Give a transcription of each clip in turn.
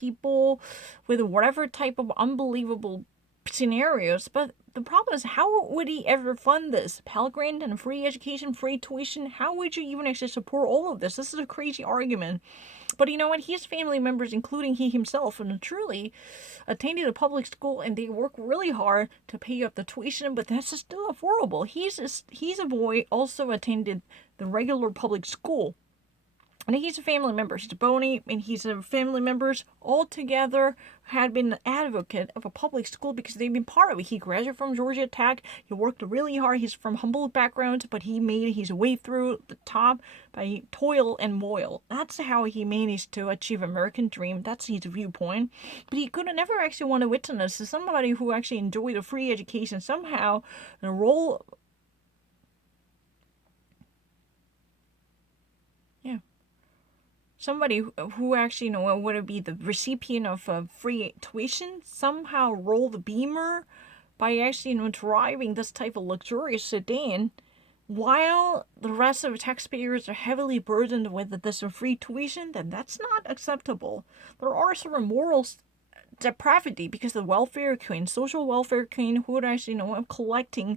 people with whatever type of unbelievable scenarios. But the problem is, how would he ever fund this? Pell Grant and free education, free tuition? How would you even actually support all of this? This is a crazy argument. But you know what? His family members, including he himself, and truly attended a public school, and they work really hard to pay up the tuition. But that's still affordable. He's a boy also attended the regular public school, and he's a family member. He's Boney, and he's a family members all together had been an advocate of a public school because they've been part of it. He graduated from Georgia Tech. He worked really hard. He's from humble backgrounds, but he made his way through the top by toil and moil. That's how he managed to achieve American dream. That's his viewpoint. But he could have never actually want to witness somebody who actually enjoyed a free education somehow enroll. Yeah. Somebody who actually, would be the recipient of free tuition somehow roll the beamer by actually, driving this type of luxurious sedan while the rest of the taxpayers are heavily burdened with this free tuition, then that's not acceptable. There are some moral depravity because the welfare queen, social welfare queen, who would actually, collecting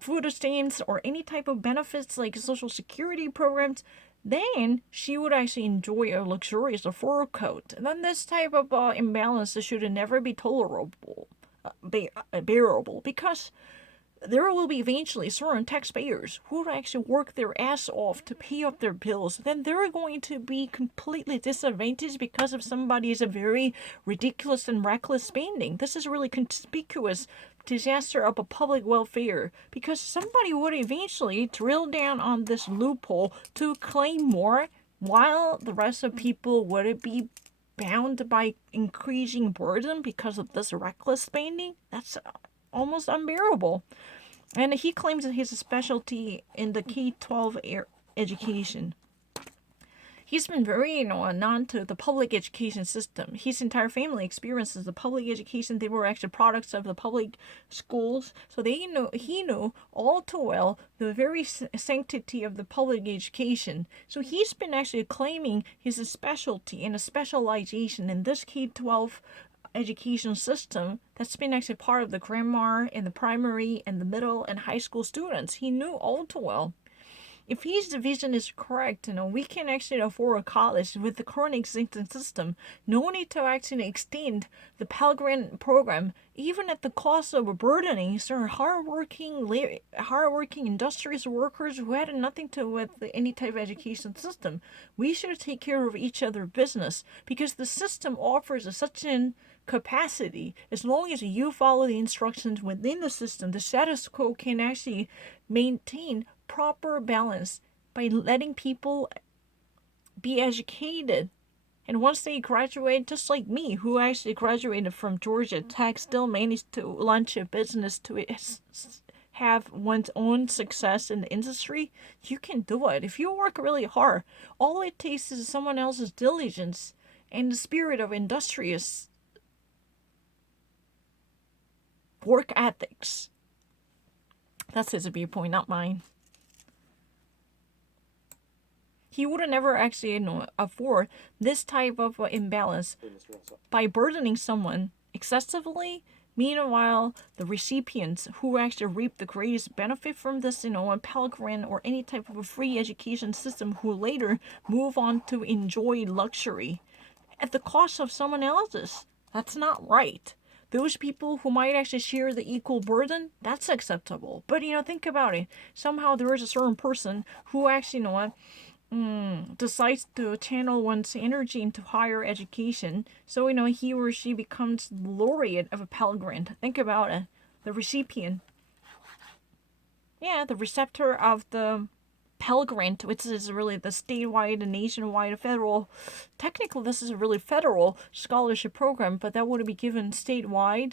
food stamps or any type of benefits like social security programs, then she would actually enjoy a luxurious fur coat. And then this type of imbalance should never be tolerable, bearable, because there will be eventually certain taxpayers who actually work their ass off to pay up their bills. Then they're going to be completely disadvantaged because of somebody's very ridiculous and reckless spending. This is really conspicuous disaster of a public welfare because somebody would eventually drill down on this loophole to claim more while the rest of people would be bound by increasing burden because of this reckless spending. That's almost unbearable. And he claims that he's a specialty in the K-12 education. He's been very, non to the public education system. His entire family experiences the public education. They were actually products of the public schools. So he knew all too well the very sanctity of the public education. So he's been actually claiming his specialty and a specialization in this K-12 education system that's been actually part of the grammar and the primary and the middle and high school students. He knew all too well. If his vision is correct, we can actually afford a college with the current existing system. No need to actually extend the Pell Grant program, even at the cost of burdening certain hardworking industrious workers who had nothing to do with any type of education system. We should take care of each other's business because the system offers such an capacity. As long as you follow the instructions within the system, the status quo can actually maintain proper balance by letting people be educated. And once they graduate, just like me, who actually graduated from Georgia Tech, still managed to launch a business to have one's own success in the industry, you can do it. If you work really hard, all it takes is someone else's diligence and the spirit of industrious work ethics. That's his viewpoint, not mine. He would have never actually, afford this type of imbalance by burdening someone excessively. Meanwhile, the recipients who actually reap the greatest benefit from this, a Pell Grant or any type of a free education system, who later move on to enjoy luxury at the cost of someone else's. That's not right. Those people who might actually share the equal burden, that's acceptable. But think about it. Somehow there is a certain person who actually, decides to channel one's energy into higher education. So, he or she becomes the laureate of a Pell Grant. Think about it. The recipient. Yeah, the receptor of the Pell Grant, which is really the statewide and nationwide federal. Technically, this is a really federal scholarship program, but that would be given statewide.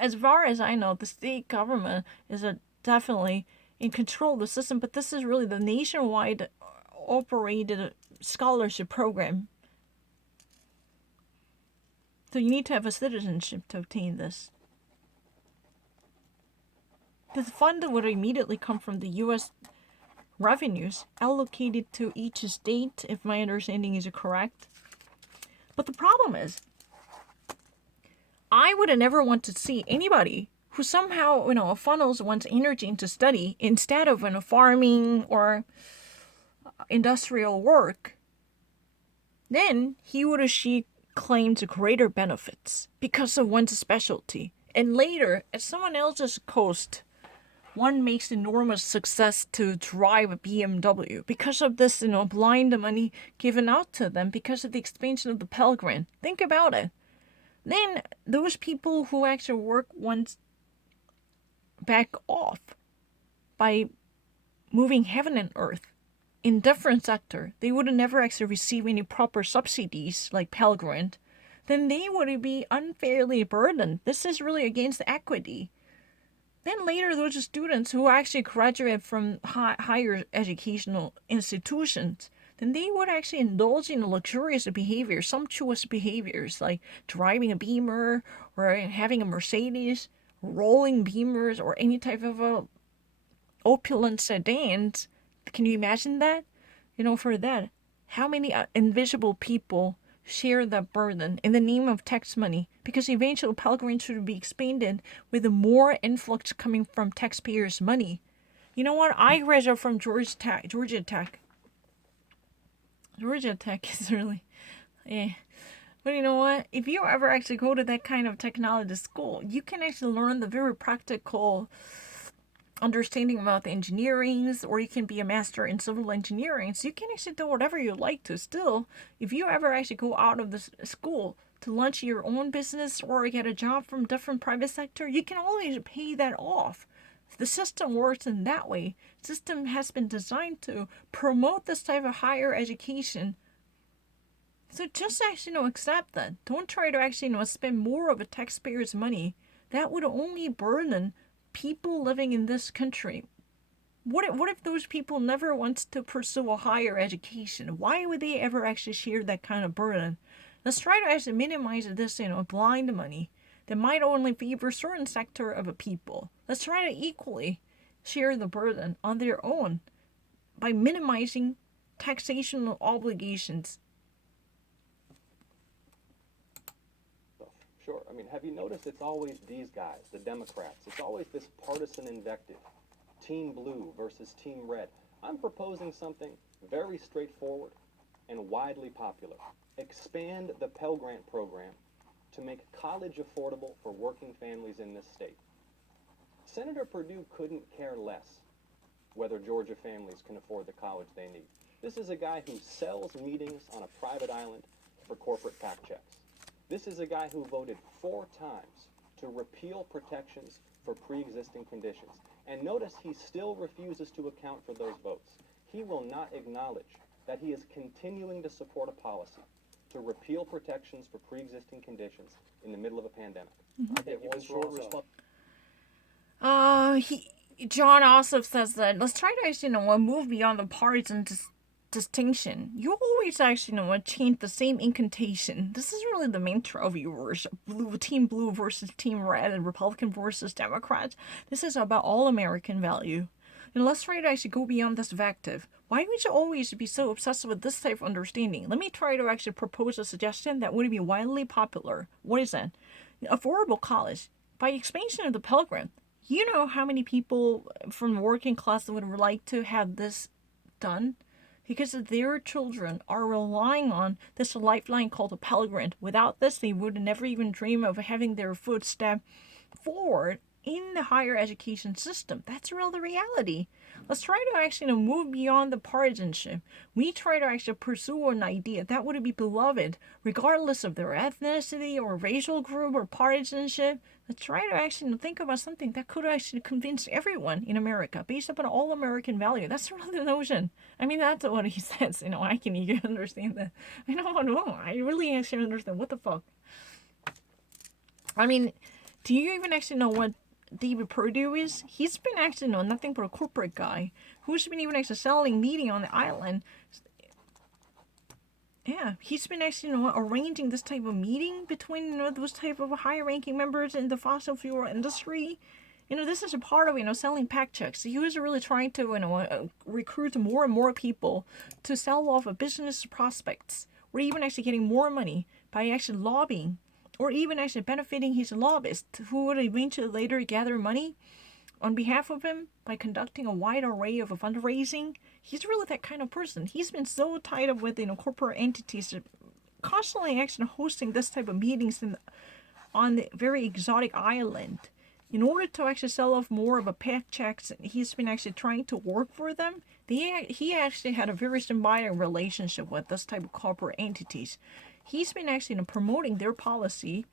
As far as I know, the state government is definitely in control of the system, but this is really the nationwide operated scholarship program. So you need to have a citizenship to obtain this. The fund would immediately come from the U.S. revenues allocated to each state, if my understanding is correct. But the problem is, I would have never want to see anybody who somehow, funnels one's energy into study instead of, farming or industrial work. Then he or she claims greater benefits because of one's specialty. And later, at someone else's cost, one makes enormous success to drive a BMW because of this, blind money given out to them because of the expansion of the Pell Grant. Think about it. Then those people who actually work once back off by moving heaven and earth in different sector. They would never actually receive any proper subsidies like Pell Grant. Then they would be unfairly burdened. This is really against equity. Then later, those students who actually graduate from higher educational institutions, then they would actually indulge in luxurious behaviors, sumptuous behaviors, like driving a Beamer or having a Mercedes, rolling Beamers, or any type of a opulent sedans. Can you imagine that? For that, how many invisible people share that burden in the name of tax money? Because eventually Pell Grant should be expanded with more influx coming from taxpayers' money. You know what? I graduated from Georgia Tech. Georgia Tech is really, yeah. But you know what? If you ever actually go to that kind of technology school, you can actually learn the very practical understanding about the engineerings, or you can be a master in civil engineering. So you can actually do whatever you like to. Still, if you ever actually go out of the school to launch your own business or get a job from different private sector, you can always pay that off. The system works in that way. The system has been designed to promote this type of higher education. So just actually accept that. Don't try to actually spend more of a taxpayer's money. That would only burden people living in this country. What if those people never wants to pursue a higher education? Why would they ever actually share that kind of burden? Let's try to actually minimize this, blind money that might only favor certain sector of a people. Let's try to equally share the burden on their own by minimizing taxation obligations. Sure. I mean, have you noticed it's always these guys, the Democrats? It's always this partisan invective. Team blue versus team red. I'm proposing something very straightforward and widely popular. Expand the Pell Grant program to make college affordable for working families in this state. Senator Perdue couldn't care less whether Georgia families can afford the college they need. This is a guy who sells meetings on a private island for corporate PAC checks. This is a guy who voted 4 times to repeal protections for pre-existing conditions. And notice he still refuses to account for those votes. He will not acknowledge that he is continuing to support a policy to repeal protections for pre-existing conditions in the middle of a pandemic. John also says that let's try to actually move beyond the partisan distinction. You always actually change the same incantation. This is really the mantra of yours. Team blue versus team red, and Republican versus Democrats. This is about all American value. And let's try to actually go beyond this vective. Why would you always be so obsessed with this type of understanding? Let me try to actually propose a suggestion that would be widely popular. What is that? Affordable college. By expansion of the Pell Grant, you know how many people from the working class would like to have this done? Because their children are relying on this lifeline called a Pell Grant. Without this, they would never even dream of having their foot step forward in the higher education system. That's really the reality. Let's try to actually move beyond the partisanship. We try to actually pursue an idea that would be beloved, regardless of their ethnicity or racial group or partisanship. Let's try to actually think about something that could actually convince everyone in America based upon all American value. That's really the notion. I mean, that's what he says. I can even understand that. I don't know. I really actually understand. What the fuck? I mean, do you even actually know what David Perdue is? He's been actually nothing but a corporate guy who's been even actually selling meeting on the island. Yeah, he's been actually arranging this type of meeting between those type of higher ranking members in the fossil fuel industry. This is a part of selling PAC checks. He was really trying to recruit more and more people to sell off of business prospects. We're even actually getting more money by actually lobbying, or even actually benefiting his lobbyist, who would eventually later gather money on behalf of him by conducting a wide array of fundraising. He's really that kind of person. He's been so tied up with corporate entities, constantly actually hosting this type of meetings on the very exotic island. In order to actually sell off more of a paychecks, he's been actually trying to work for them. He actually had a very symbiotic relationship with this type of corporate entities. He's been actually promoting their policy.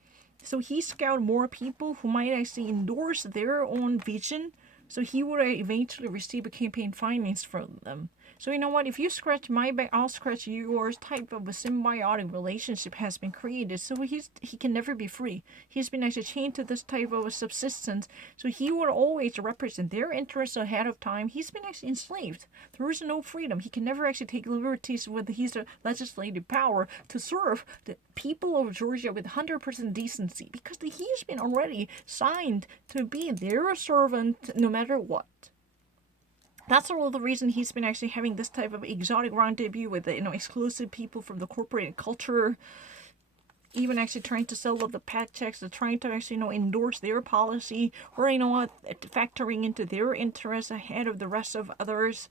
So he scouted more people who might actually endorse their own vision. So he would eventually receive a campaign finance from them. So you know what? If you scratch my back, I'll scratch yours. Type of a symbiotic relationship has been created. So he can never be free. He's been actually chained to this type of a subsistence. So he would always represent their interests ahead of time. He's been actually enslaved. There is no freedom. He can never actually take liberties with his legislative power to serve the people of Georgia with 100% decency, because he's been already signed to be their servant no matter what. That's all the reason he's been actually having this type of exotic rendezvous with exclusive people from the corporate culture, even actually trying to sell up the paychecks, trying to actually endorse their policy, or factoring into their interests ahead of the rest of others.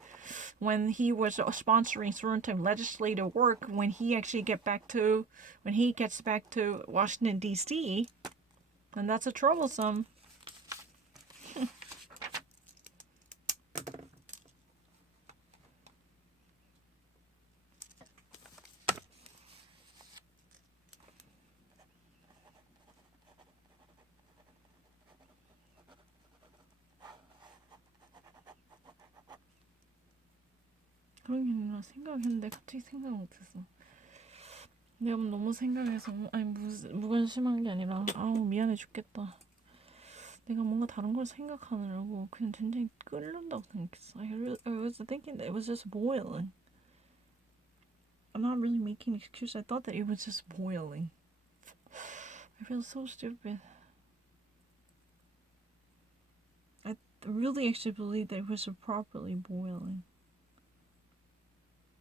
When he was sponsoring certain type of legislative work, when he gets back to Washington D.C., and that's a troublesome. 그러긴 생각했는데 갑자기 생각 못했어. 내가 너무 생각해서 아니 무관심한 게 아니라 아우 미안해 죽겠다. 내가 뭔가 다른 걸 생각하느라고 그냥 굉장히 끓는다고 생각했어. I was thinking that it was just boiling. I'm not really making an excuse. I thought that it was just boiling. I feel so stupid. I really actually believe that it was properly boiling.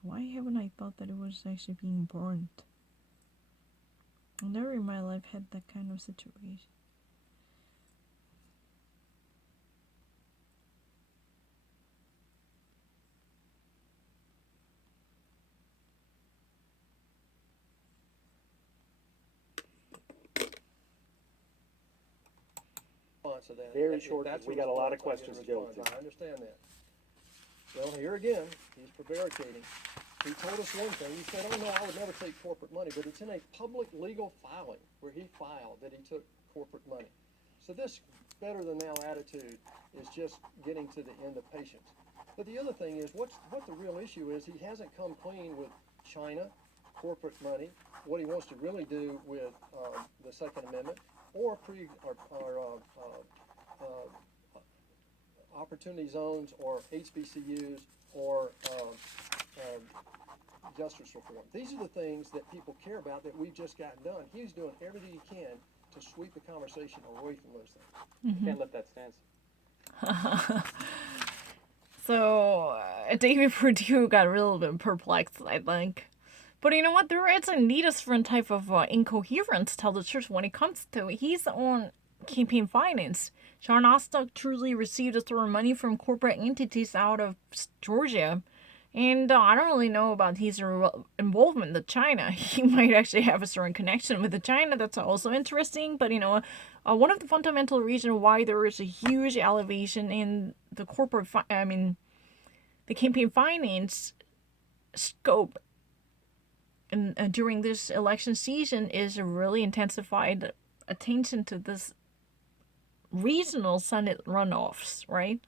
Why haven't I thought that it was actually being burnt? I never in my life had that kind of situation. To that. Very short, That's we a got a lot of response I questions can to go respond. to. I understand that. Well, here again, he's prevaricating. He told us one thing. He said, oh no, I would never take corporate money, but it's in a public legal filing where he filed that he took corporate money. So this better than now attitude is just getting to the end of patience. But the other thing is, what the real issue is, he hasn't come clean with China, corporate money, what he wants to really do with the Second Amendment, or opportunity zones, or HBCUs, or justice reform. These are the things that people care about that we've just gotten done. He's doing everything he can to sweep the conversation away from those things. Can't let that stand. So David Perdue got a little bit perplexed, I think. But you know what? There is a different type of incoherence, tell the truth, when it comes to his own campaign finance. John Ostock truly received a sort of money from corporate entities out of Georgia. And I don't really know about his involvement with China. He might actually have a certain connection with China. That's also interesting. But, one of the fundamental reasons why there is a huge elevation in the the campaign finance scope during this election season is a really intensified attention to this regional Senate runoffs, right?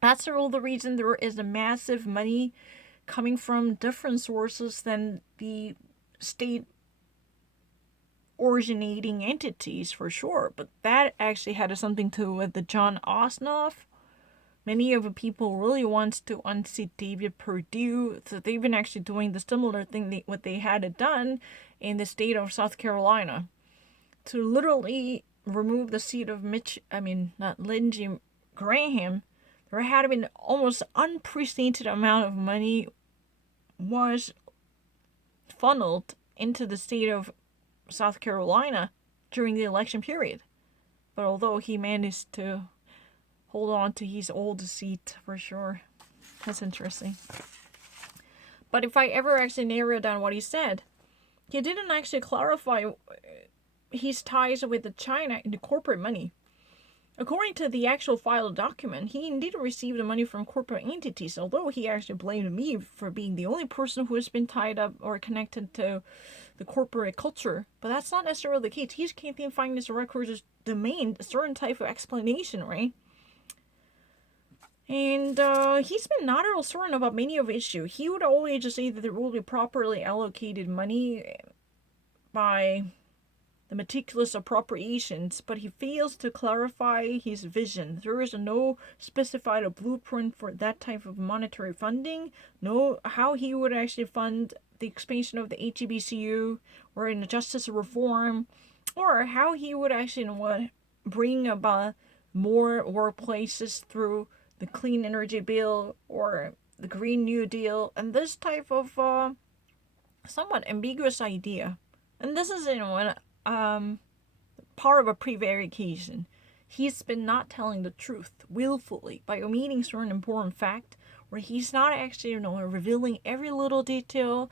That's all the reason there is a massive money coming from different sources than the state originating entities, for sure. But that actually had something to do with the John Ossoff. Many of the people really want to unseat David Perdue, so they've been actually doing the similar thing what they had done in the state of South Carolina to literally remove the seat of Lindsey Graham. There had been almost unprecedented amount of money was funneled into the state of South Carolina during the election period. But although he managed to hold on to his old seat for sure. That's interesting. But if I ever actually narrow down what he said, he didn't actually clarify his ties with China in the corporate money. According to the actual filed document, he indeed received the money from corporate entities, although he actually blamed me for being the only person who has been tied up or connected to the corporate culture. But that's not necessarily the case. His campaign finance records demand a certain type of explanation, right? And he's been not at all certain about many of issues. He would always just say that there will be properly allocated money by the meticulous appropriations, but he fails to clarify his vision. There is no specified blueprint for that type of monetary funding, no how he would actually fund the expansion of the HBCU or in justice reform, or how he would actually bring about more workplaces through the Clean Energy Bill or the Green New Deal, and this type of somewhat ambiguous idea. And this is part of a prevarication. He's been not telling the truth willfully by omitting certain important fact, where he's not actually revealing every little detail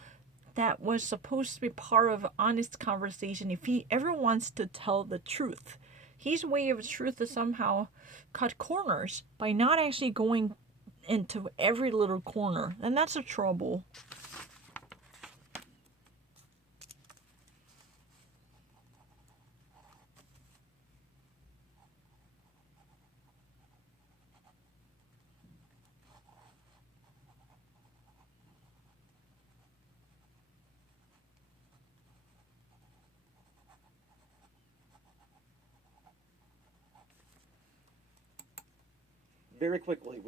that was supposed to be part of an honest conversation if he ever wants to tell the truth. His way of truth is somehow cut corners by not actually going into every little corner, and that's a trouble. Very quickly,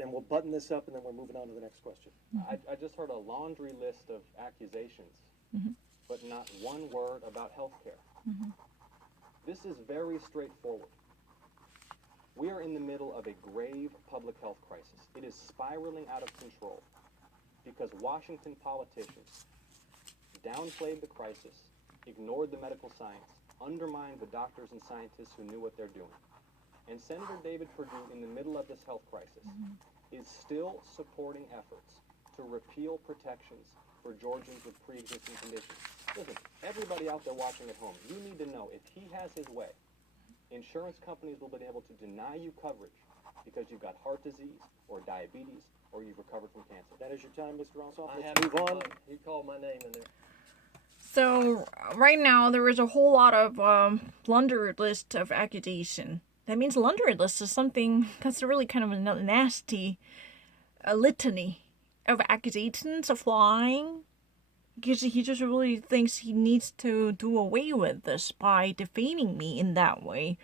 and we'll button this up, and then we're moving on to the next question. I just heard a laundry list of accusations, but not one word about health care. This is very straightforward. We are in the middle of a grave public health crisis. It is spiraling out of control because Washington politicians downplayed the crisis, ignored the medical science, undermined the doctors and scientists who knew what they're doing. And Senator David Perdue, in the middle of this health crisis, is still supporting efforts to repeal protections for Georgians with pre-existing conditions. Listen, everybody out there watching at home, you need to know, if he has his way, insurance companies will be able to deny you coverage because you've got heart disease or diabetes or you've recovered from cancer. That is your time, Mr. Ossoff. I Let's have move on. fun. He called my name in there. So right now there is a whole lot of laundry list of accusation. That means laundry list is something that's really kind of a nasty litany of accusations of lying. Because he just really thinks he needs to do away with this by defaming me in that way,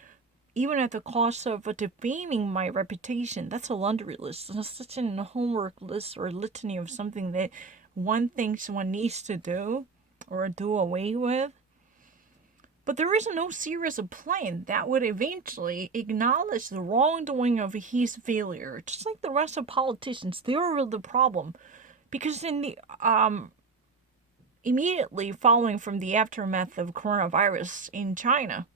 even at the cost of defaming my reputation. That's a laundry list. It's such a homework list or litany of something that one thinks one needs to do or do away with. But there is no serious plan that would eventually acknowledge the wrongdoing of his failure. Just like the rest of politicians, they are the problem. Because in the immediately following from the aftermath of coronavirus in China,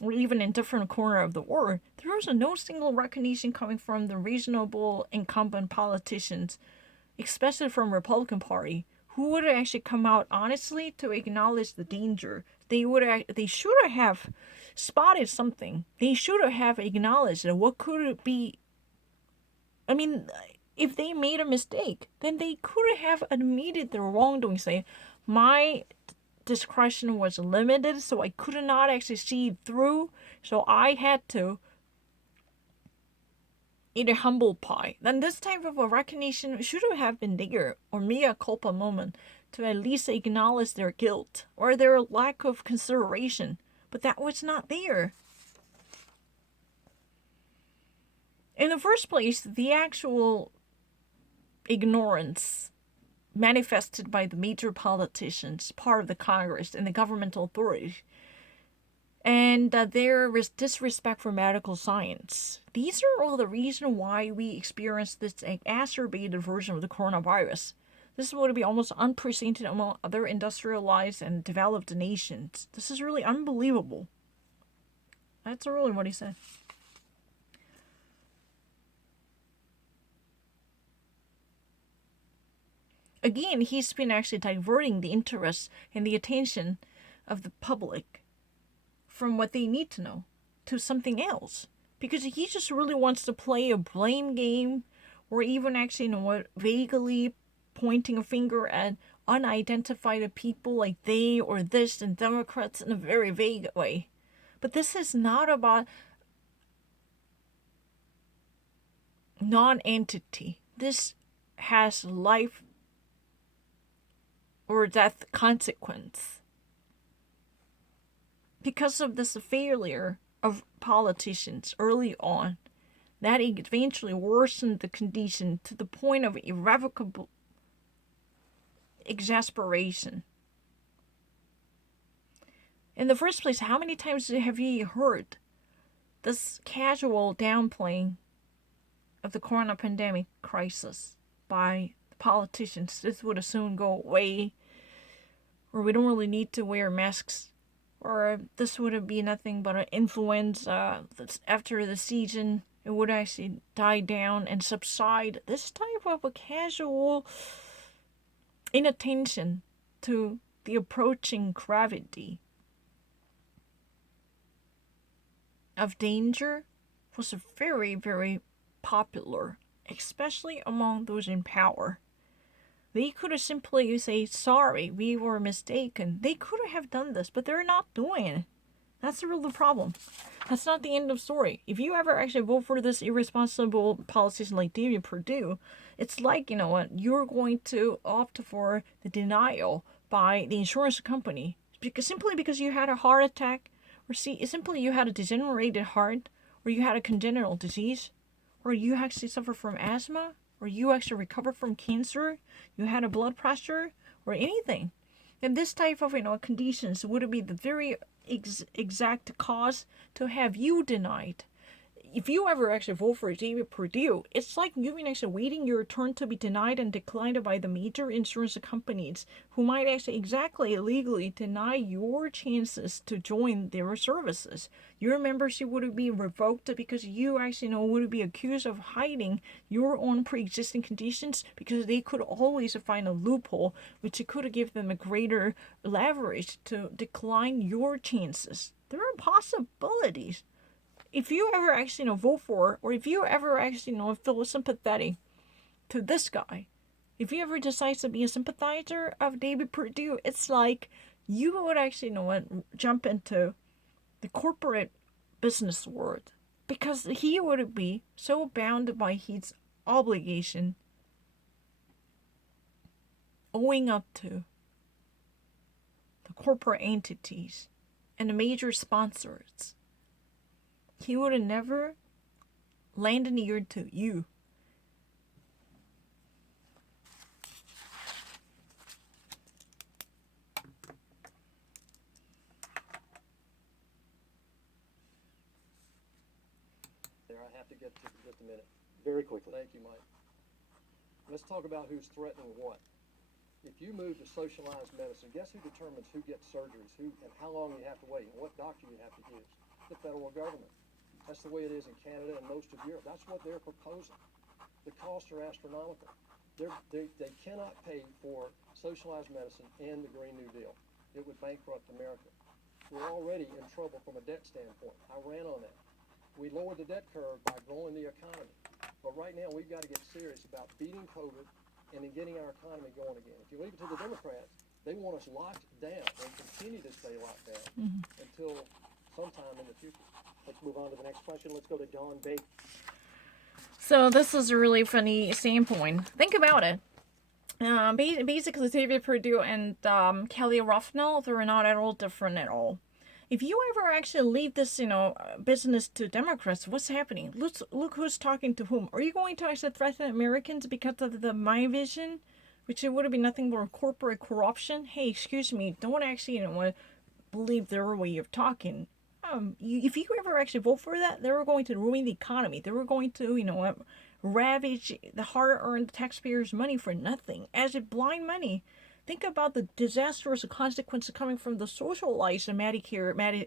or even in different corner of the world, there was no single recognition coming from the reasonable incumbent politicians, especially from Republican Party, who would actually come out honestly to acknowledge the danger. They should have spotted something. They should have acknowledged that what could it be. I mean, if they made a mistake, then they could have admitted their wrongdoing, say, my discretion was limited, so I could not actually see through, so I had to eat a humble pie. Then this type of a recognition should have been there, or mea culpa moment, to at least acknowledge their guilt or their lack of consideration. But that was not there. In the first place, the actual ignorance manifested by the major politicians, part of the Congress and the governmental authorities, and their disrespect for medical science. These are all the reason why we experience this exacerbated version of the coronavirus. This would be almost unprecedented among other industrialized and developed nations. This is really unbelievable. That's really what he said. Again, he's been actually diverting the interest and the attention of the public from what they need to know to something else. Because he just really wants to play a blame game, or even actually, vaguely pointing a finger at unidentified people like they or this and Democrats in a very vague way. But this is not about non-entity. This has life or death consequence. Because of this failure of politicians early on, that eventually worsened the condition to the point of irrevocable exasperation. In the first place, how many times have you heard this casual downplaying of the corona pandemic crisis by the politicians? This would soon go away, or we don't really need to wear masks, or this would be nothing but an influenza. After the season, it would actually die down and subside. This type of a casual inattention to the approaching gravity of danger was very, very popular, especially among those in power. They could have simply say, sorry, we were mistaken. They could have done this, but they're not doing it. That's the real problem. That's not the end of story. If you ever actually vote for this irresponsible politician like David Perdue, it's like, you're going to opt for the denial by the insurance company simply because you had a heart attack, or simply you had a degenerated heart, or you had a congenital disease, or you actually suffer from asthma, or you actually recover from cancer, you had a blood pressure, or anything. And this type of conditions would be the very exact cause to have you denied. If you ever actually vote for David Perdue, it's like you've been actually waiting your turn to be denied and declined by the major insurance companies who might actually exactly illegally deny your chances to join their services. Your membership would be revoked because you actually would be accused of hiding your own pre-existing conditions, because they could always find a loophole which could give them a greater leverage to decline your chances. There are possibilities. If you ever actually vote for, or if you ever actually feel sympathetic to this guy, if you ever decide to be a sympathizer of David Perdue, it's like you would actually jump into the corporate business world, because he would be so bound by his obligation owing up to the corporate entities and the major sponsors. He would have never lend an ear to you. There, I have to get to just a minute. Very quickly. Thank you, Mike. Let's talk about who's threatening what. If you move to socialized medicine, guess who determines who gets surgeries, who and how long you have to wait, and what doctor you have to use? The federal government. That's the way it is in Canada and most of Europe. That's what they're proposing. The costs are astronomical. They cannot pay for socialized medicine and the Green New Deal. It would bankrupt America. We're already in trouble from a debt standpoint. I ran on that. We lowered the debt curve by growing the economy. But right now, we've got to get serious about beating COVID and then getting our economy going again. If you leave it to the Democrats, they want us locked down and continue to stay locked down until sometime in the future. Let's move on to the next question. Let's go to John Baker. So this is a really funny standpoint. Think about it. Basically, David Perdue and Kelly Ruffnell, they're not at all different at all. If you ever actually leave this, business to Democrats, what's happening? Look who's talking to whom. Are you going to actually threaten Americans because of the My Vision, which it would be nothing but corporate corruption? Hey, excuse me, don't actually, believe their way of talking. if you ever actually vote for that, they were going to ruin the economy. They were going to, ravage the hard-earned taxpayers' money for nothing, as it blind money. Think about the disastrous consequences coming from the socialized Medicare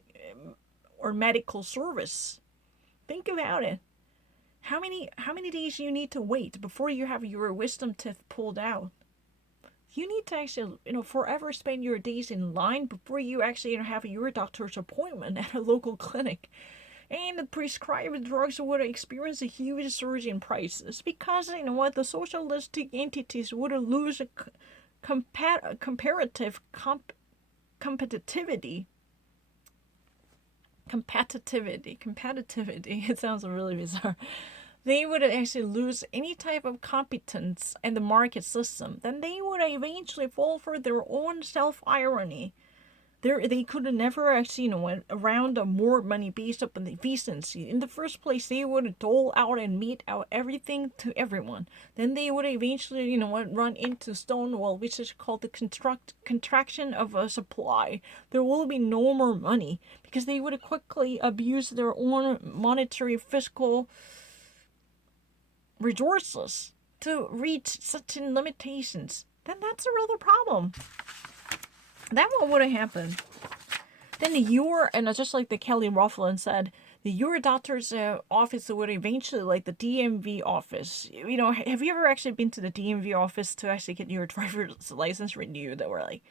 or medical service. Think about it. How many days you need to wait before you have your wisdom teeth pulled out? You need to actually, forever spend your days in line before you actually have your doctor's appointment at a local clinic. And the prescribed drugs would experience a huge surge in prices because, the socialistic entities would lose a competitivity. It sounds really bizarre. They would actually lose any type of competence in the market system. Then they would eventually fall for their own self-irony. They could never actually, around more money based upon the efficiency. In the first place, they would dole out and mete out everything to everyone. Then they would eventually, run into Stonewall, which is called the contraction of a supply. There will be no more money because they would quickly abuse their own monetary fiscal resources to reach such limitations. Then that's a real problem. That what would have happened. Then just like the Kelly Roughlin said, your doctor's office would eventually, like the DMV office. Have you ever actually been to the DMV office to actually get your driver's license renewed? That were like,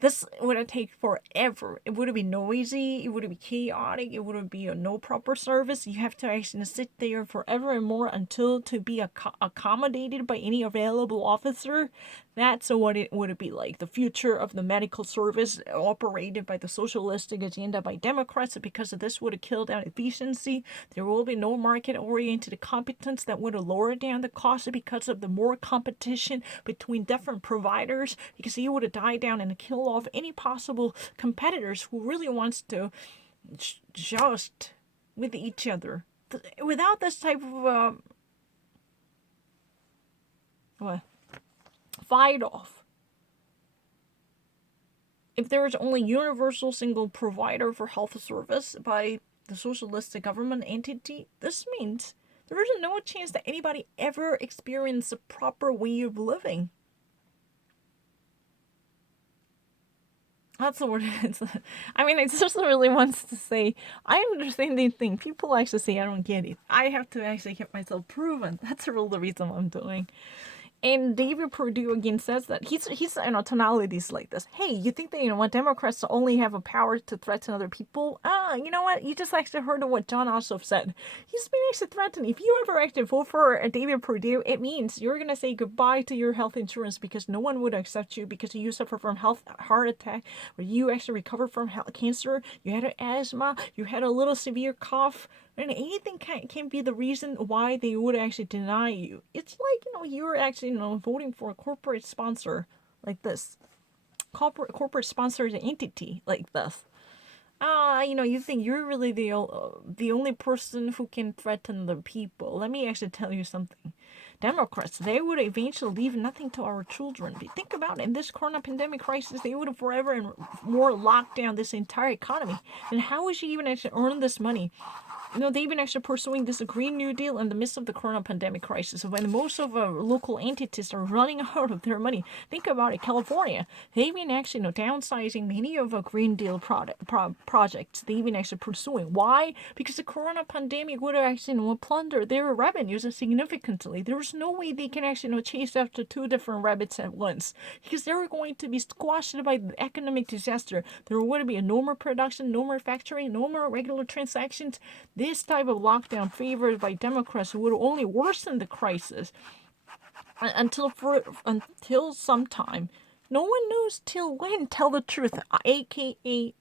this would take forever. It would be noisy. It would be chaotic. It would be no proper service. You have to actually sit there forever and more until to be accommodated by any available officer. That's what it would be like. The future of the medical service operated by the socialistic agenda by Democrats, because this would have killed out efficiency. There will be no market-oriented competence that would have lowered down the cost because of the more competition between different providers, because he would have died down and killed off any possible competitors who really wants to joust with each other. Without this type of fight off. If there is only universal single provider for health service by the socialistic government entity, this means there is no chance that anybody ever experience a proper way of living. That's the word. It just really wants to say, I understand the thing. People actually say I don't get it. I have to actually get myself proven. That's really the reason I'm doing. And David Perdue again says that he's tonalities like this. Hey, you think that Democrats only have a power to threaten other people? You know what? You just actually heard of what John Ossoff said. He's been actually threatening. If you ever actually vote for David Perdue, it means you're gonna say goodbye to your health insurance because no one would accept you because you suffer from heart attack, or you actually recovered from cancer, you had an asthma, you had a little severe cough. And anything can be the reason why they would actually deny you. It's like, you're actually, voting for a corporate sponsor like this. Corporate sponsored entity like this. You think you're really the only person who can threaten the people. Let me actually tell you something. Democrats, they would eventually leave nothing to our children. But think about it, in this corona pandemic crisis, they would have forever and more locked down this entire economy. And how would you even actually earn this money? They've been actually pursuing this Green New Deal in the midst of the corona pandemic crisis when most of local entities are running out of their money. Think about it, California. They've been actually downsizing many of a Green Deal projects they've been actually pursuing. Why? Because the corona pandemic would have actually plundered their revenues significantly. There's no way they can actually chase after two different rabbits at once because they were going to be squashed by the economic disaster. There would be no more production, no more factory, no more regular transactions. This type of lockdown favored by Democrats would only worsen the crisis until sometime. No one knows till when. Tell the truth. AKA,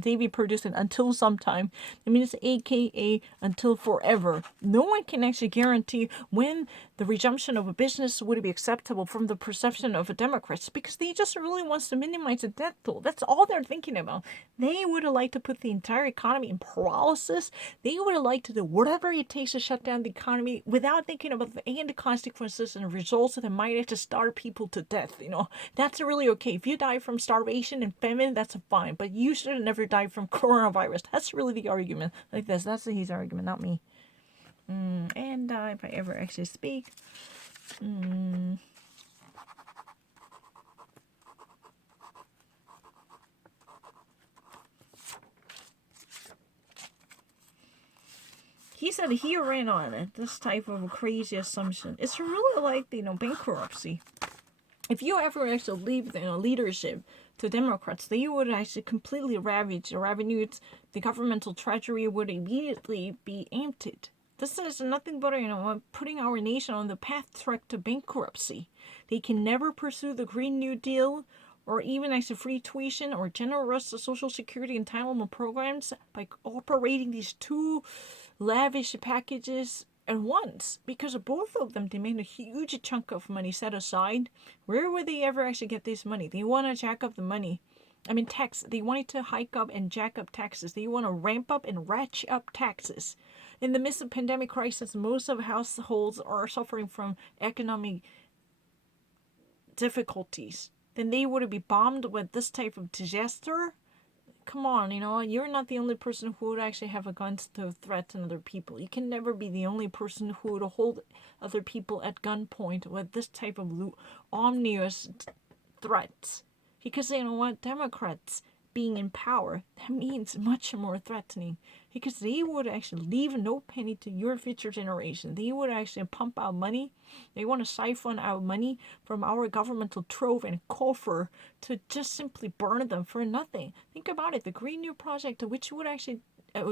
David produced it until sometime. It means AKA until forever. No one can actually guarantee when the resumption of a business would be acceptable from the perception of the Democrats because they just really wants to minimize the debt toll. That's all they're thinking about. They would have liked to put the entire economy in paralysis. They would have liked to do whatever it takes to shut down the economy without thinking about the consequences and results that might have to starve people to death. That's really okay. If you die from starvation and famine, that's fine. But you should have never died from coronavirus. That's really the argument. Like this. That's his argument, not me. And if I ever actually speak, he said he ran on it. This type of a crazy assumption. It's really like bankruptcy. If you ever actually leave leadership to Democrats, they would actually completely ravage the revenues. The governmental treasury would immediately be emptied. This is nothing but, putting our nation on the path track to bankruptcy. They can never pursue the Green New Deal or even actually free tuition or generous Social Security entitlement programs by operating these two lavish packages at once, because both of them demand a huge chunk of money set aside. Where would they ever actually get this money? They want to jack up the money. Tax. They wanted to hike up and jack up taxes. They want to ramp up and ratchet up taxes. In the midst of pandemic crisis, most of households are suffering from economic difficulties. Then they would be bombed with this type of disaster. Come on, you're not the only person who would actually have a gun to threaten other people. You can never be the only person who would hold other people at gunpoint with this type of ominous threats. Because Democrats being in power, that means much more threatening. Because they would actually leave no penny to your future generation. They would actually pump out money. They want to siphon out money from our governmental trove and coffer to just simply burn them for nothing. Think about it. The Green New Project, which would actually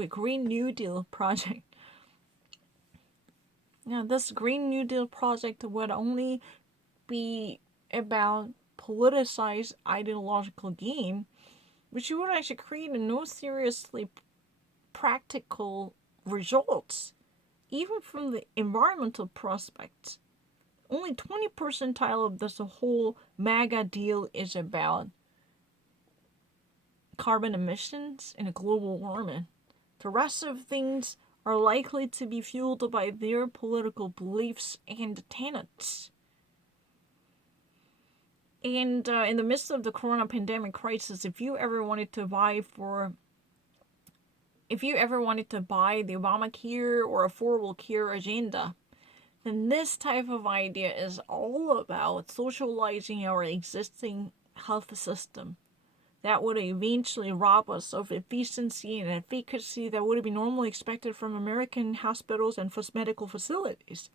Green New Deal project. Now, this Green New Deal project would only be about politicized ideological game, which would actually create no seriously practical results, even from the environmental prospects. Only 20% of this whole MAGA deal is about carbon emissions and global warming. The rest of things are likely to be fueled by their political beliefs and tenets. And in the midst of the corona pandemic crisis, if you ever wanted to buy the Obamacare or Affordable Care agenda, then this type of idea is all about socializing our existing health system. That would eventually rob us of efficiency and efficacy that would be normally expected from American hospitals and medical facilities.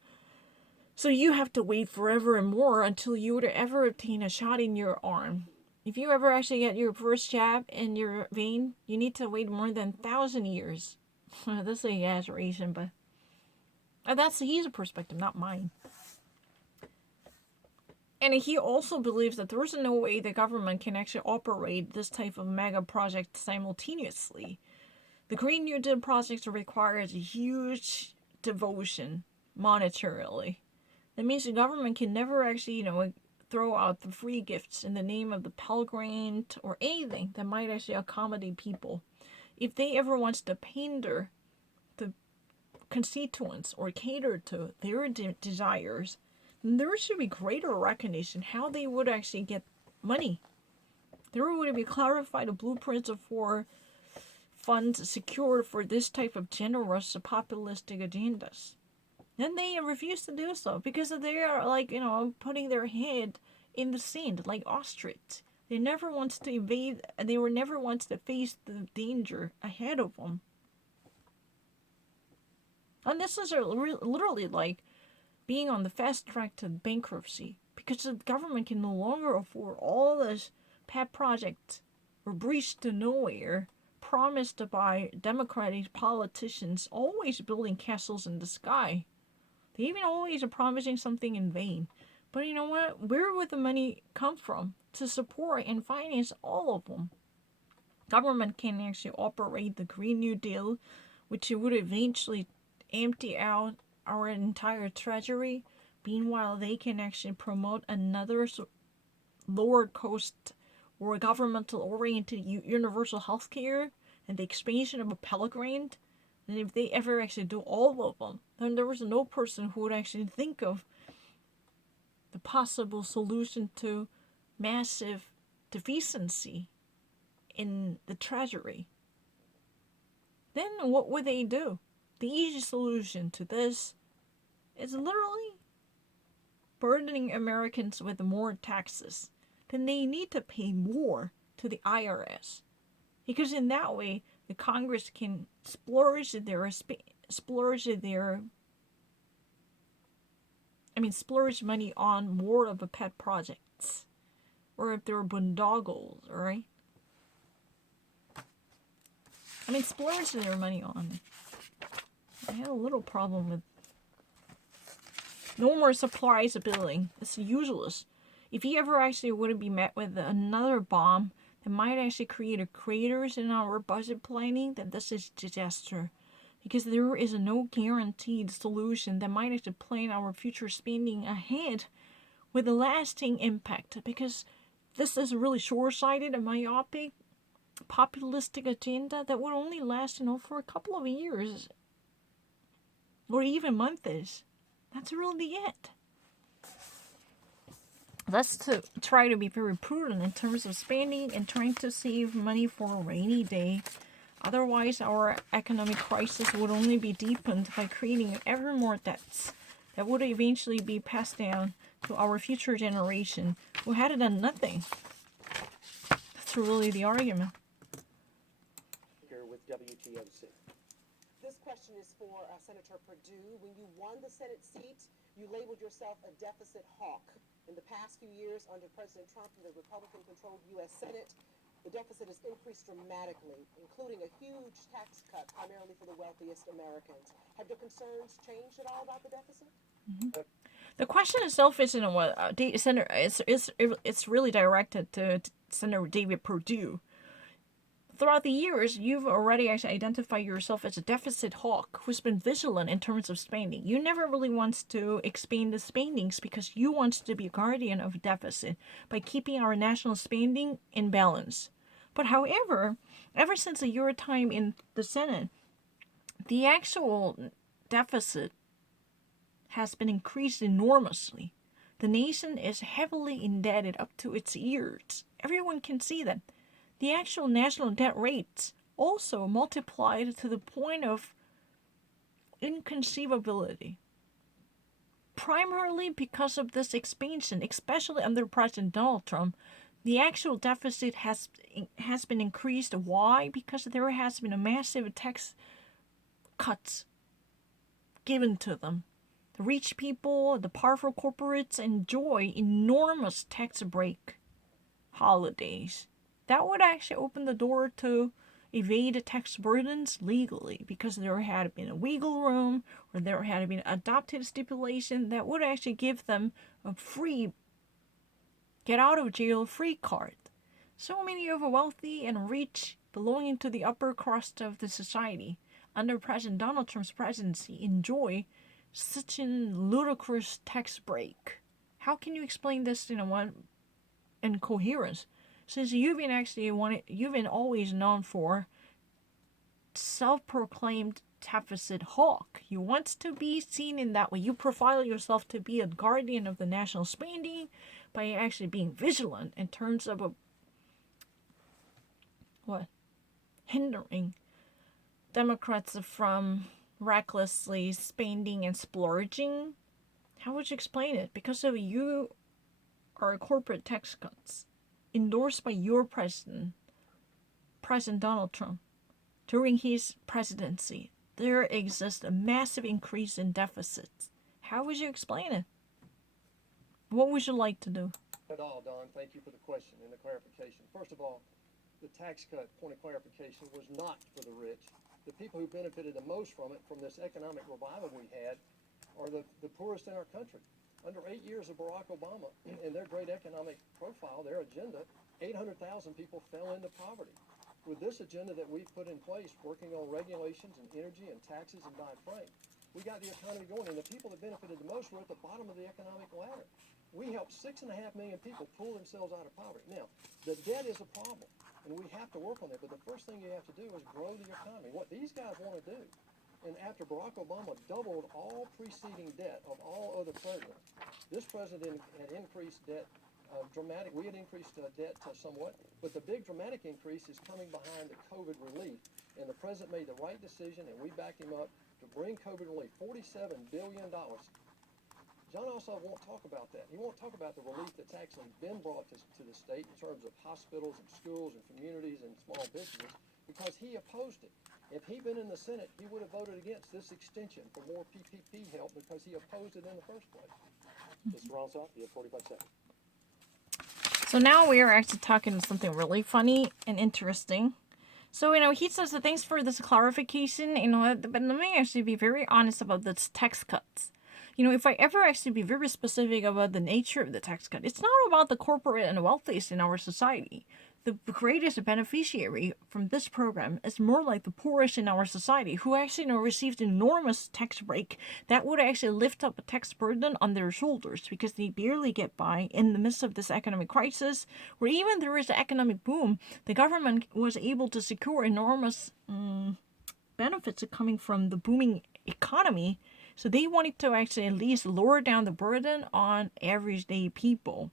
So you have to wait forever and more until you would ever obtain a shot in your arm. If you ever actually get your first jab in your vein, you need to wait more than 1,000 years. That's an exaggeration, but that's his perspective, not mine. And he also believes that there is no way the government can actually operate this type of mega project simultaneously. The Green New Deal project requires a huge devotion monetarily. That means the government can never actually, throw out the free gifts in the name of the Pell Grant or anything that might actually accommodate people. If they ever wants to pander the constituents or cater to their desires, then there should be greater recognition how they would actually get money. There would be clarified blueprints for funds secured for this type of generous populistic agendas. Then they refuse to do so because they are putting their head in the sand like ostrich. They never want to evade, they were never want to face the danger ahead of them. And this is literally like being on the fast track to bankruptcy because the government can no longer afford all this pet projects or breach to nowhere promised by Democratic politicians, always building castles in the sky. They even always are promising something in vain. But you know what? Where would the money come from to support and finance all of them? Government can actually operate the Green New Deal, which would eventually empty out our entire treasury. Meanwhile, they can actually promote another lower cost or governmental oriented universal health care and the expansion of a Pell Grant. And if they ever actually do all of them, then there was no person who would actually think of the possible solution to massive deficiency in the treasury. Then what would they do? The easy solution to this is literally burdening Americans with more taxes. Then they need to pay more to the IRS. Because in that way, the Congress can splurge money on more of a pet projects. Or if they're boondoggles, alright? Splurge their money on it. I had a little problem with no more surprise billing. It's useless. If you ever actually would be met with another bomb that might actually create a craters in our budget planning, then this is disaster. Because there is no guaranteed solution that might actually plan our future spending ahead with a lasting impact. Because this is really short-sighted and myopic, populistic agenda that would only last, for a couple of years. Or even months. That's really it. Let's try to be very prudent in terms of spending and trying to save money for a rainy day. Otherwise, our economic crisis would only be deepened by creating ever more debts that would eventually be passed down to our future generation who had done nothing. That's really the argument. Here with WTOC. This question is for Senator Perdue. When you won the Senate seat, you labeled yourself a deficit hawk. In the past few years, under President Trump and the Republican-controlled U.S. Senate, the deficit has increased dramatically, including a huge tax cut, primarily for the wealthiest Americans. Have your concerns changed at all about the deficit? The question itself isn't what Senator. It's really directed to Senator David Perdue. Throughout the years, you've already actually identified yourself as a deficit hawk who's been vigilant in terms of spending. You never really wants to expand the spendings because you want to be a guardian of deficit by keeping our national spending in balance. But however, ever since your time in the Senate, the actual deficit has been increased enormously. The nation is heavily indebted up to its ears. Everyone can see that. The actual national debt rates also multiplied to the point of inconceivability. Primarily because of this expansion, especially under President Donald Trump, the actual deficit has been increased. Why? Because there has been a massive tax cuts given to them. The rich people, the powerful corporates enjoy enormous tax break holidays. That would actually open the door to evade tax burdens legally because there had been a wiggle room or there had been adopted stipulation that would actually give them a free get out of jail free card. So many of the wealthy and rich belonging to the upper crust of the society under President Donald Trump's presidency enjoy such a ludicrous tax break. How can you explain this in coherence? Since you've been always known for self-proclaimed deficit hawk. You want to be seen in that way. You profile yourself to be a guardian of the national spending by actually being vigilant in terms of hindering Democrats from recklessly spending and splurging. How would you explain it? Because of you are corporate tax cuts endorsed by your President Donald Trump. During his presidency, there exists a massive increase in deficits. How would you explain it? What would you like to do? At all, Don. Thank you for the question and the clarification. First of all, the tax cut, point of clarification, was not for the rich. The people who benefited the most from it, from this economic revival we had, are the poorest in our country. Under 8 years of Barack Obama and their great economic profile, their agenda, 800,000 people fell into poverty. With this agenda that we've put in place, working on regulations and energy and taxes and Dodd-Frank, We got the economy going, and the people that benefited the most were at the bottom of the economic ladder. We helped 6.5 million people pull themselves out of poverty. Now, the debt is a problem, and we have to work on that, but the first thing you have to do is grow the economy. What these guys want to do, and after Barack Obama doubled all preceding debt of all other presidents, this president had increased debt dramatic. We had increased debt somewhat, but the big dramatic increase is coming behind the COVID relief, and the president made the right decision, and we backed him up to bring COVID relief, $47 billion. John Ossoff won't talk about that. He won't talk about the relief that's actually been brought to the state in terms of hospitals and schools and communities and small businesses, because he opposed it. If he'd been in the Senate, he would have voted against this extension for more PPP help because he opposed it in the first place. Mr. Ossoff, you have 45 seconds. So now we are actually talking something really funny and interesting. So, he says that thanks for this clarification, but let me actually be very honest about this tax cuts. If I ever actually be very specific about the nature of the tax cut, it's not about the corporate and the wealthiest in our society. The greatest beneficiary from this program is more like the poorest in our society, who actually received an enormous tax break that would actually lift up a tax burden on their shoulders because they barely get by in the midst of this economic crisis, where even there is an economic boom, the government was able to secure enormous benefits coming from the booming economy. So they wanted to actually at least lower down the burden on everyday people.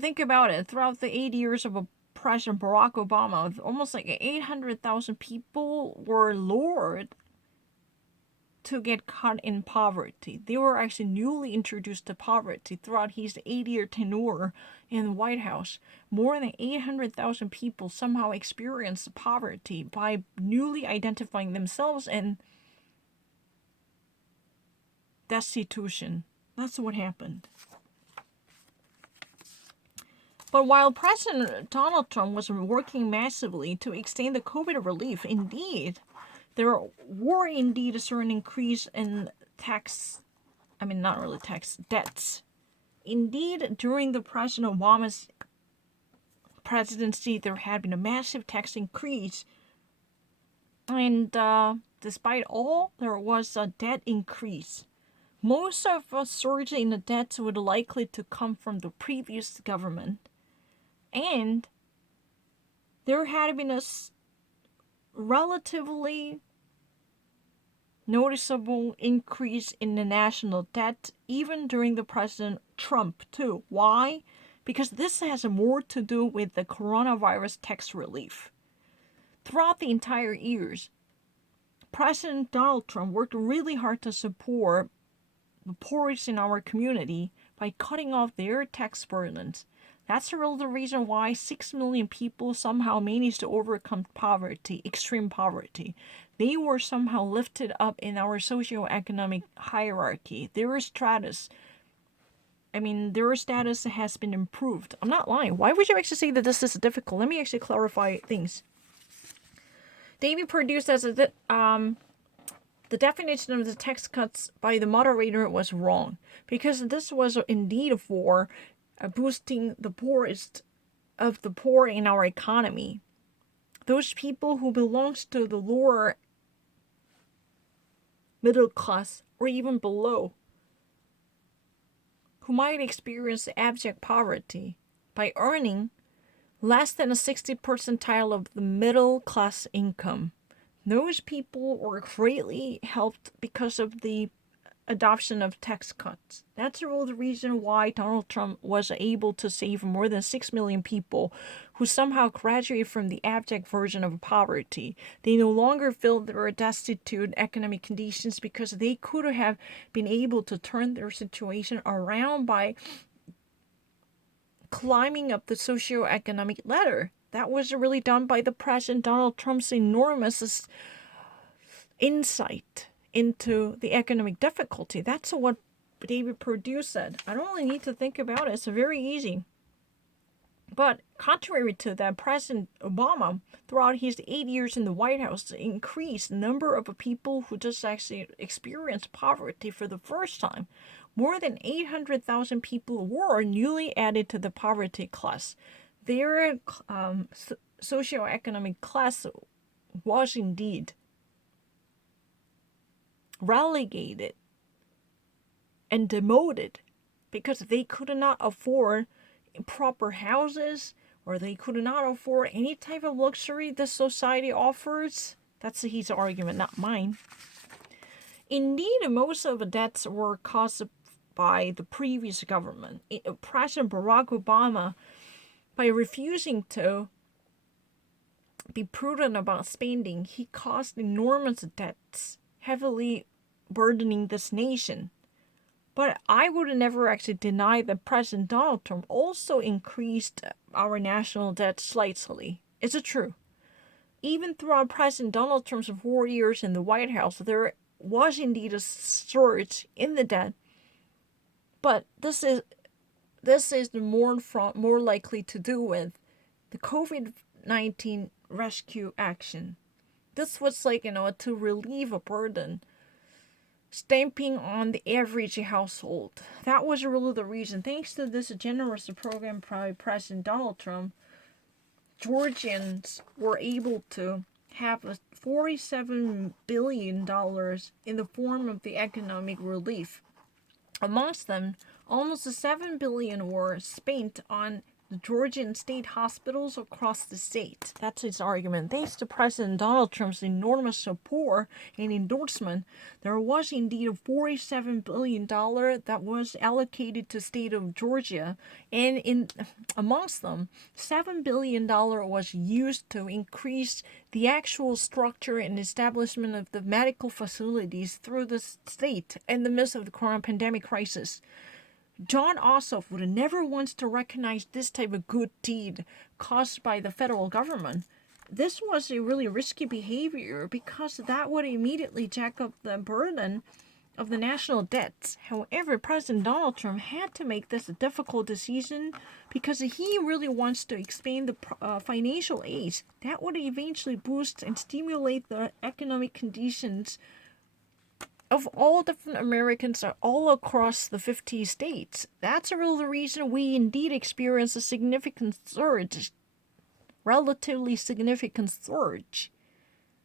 Think about it. Throughout the 8 years of President Barack Obama, almost like 800,000 people were lured to get caught in poverty. They were actually newly introduced to poverty throughout his 8-year tenure in the White House. More than 800,000 people somehow experienced poverty by newly identifying themselves in destitution. That's what happened. But while President Donald Trump was working massively to extend the COVID relief, indeed, there were indeed a certain increase in debts. Indeed, during the President Obama's presidency, there had been a massive tax increase. And despite all, there was a debt increase. Most of a surge in the debts would likely to come from the previous government. And there had been a relatively noticeable increase in the national debt, even during the President Trump too. Why? Because this has more to do with the coronavirus tax relief. Throughout the entire years, President Donald Trump worked really hard to support the poorest in our community by cutting off their tax burdens. That's the real reason why 6 million people somehow managed to overcome poverty, extreme poverty. They were somehow lifted up in our socioeconomic hierarchy. Their status has been improved. I'm not lying. Why would you actually say that this is difficult? Let me actually clarify things. David Perdue says that the definition of the tax cuts by the moderator was wrong, because this was indeed for boosting the poorest of the poor in our economy. Those people who belongs to the lower middle class or even below, who might experience abject poverty by earning less than a 60th percentile of the middle class income. Those people were greatly helped because of the adoption of tax cuts. That's the reason why Donald Trump was able to save more than 6 million people who somehow graduated from the abject version of poverty. They no longer feel they were destitute economic conditions because they could have been able to turn their situation around by climbing up the socioeconomic ladder. That was really done by the President Donald Trump's enormous insight into the economic difficulty. That's what David Perdue said. I don't really need to think about it. It's very easy. But contrary to that, President Obama, throughout his 8 years in the White House, increased the number of people who just actually experienced poverty for the first time. More than 800,000 people were newly added to the poverty class. Their socioeconomic class was indeed relegated and demoted because they could not afford proper houses, or they could not afford any type of luxury the society offers. That's his argument, not mine. Indeed, most of the debts were caused by the previous government. President Barack Obama, by refusing to be prudent about spending, he caused enormous debts, heavily burdening this nation. But I would never actually deny that President Donald Trump also increased our national debt slightly. Is it true? Even throughout President Donald Trump's 4 years in the White House, there was indeed a surge in the debt. But this is more likely to do with the COVID-19 rescue action. This was like, to relieve a burden, stamping on the average household. That was really the reason. Thanks to this generous program by President Donald Trump, Georgians were able to have $47 billion in the form of the economic relief. Amongst them, almost $7 billion were spent on the Georgian state hospitals across the state. That's his argument. Thanks to President Donald Trump's enormous support and endorsement, there was indeed a $47 billion that was allocated to the state of Georgia, and amongst them, $7 billion was used to increase the actual structure and establishment of the medical facilities through the state in the midst of the current pandemic crisis. Jon Ossoff would never want to recognize this type of good deed caused by the federal government. This was a really risky behavior because that would immediately jack up the burden of the national debts. However, President Donald Trump had to make this a difficult decision because he really wants to expand the financial aid. That would eventually boost and stimulate the economic conditions of all different Americans all across the 50 states. That's really the reason we indeed experience a significant surge, relatively significant surge.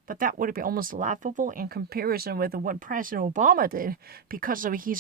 But that would be almost laughable in comparison with what President Obama did because of his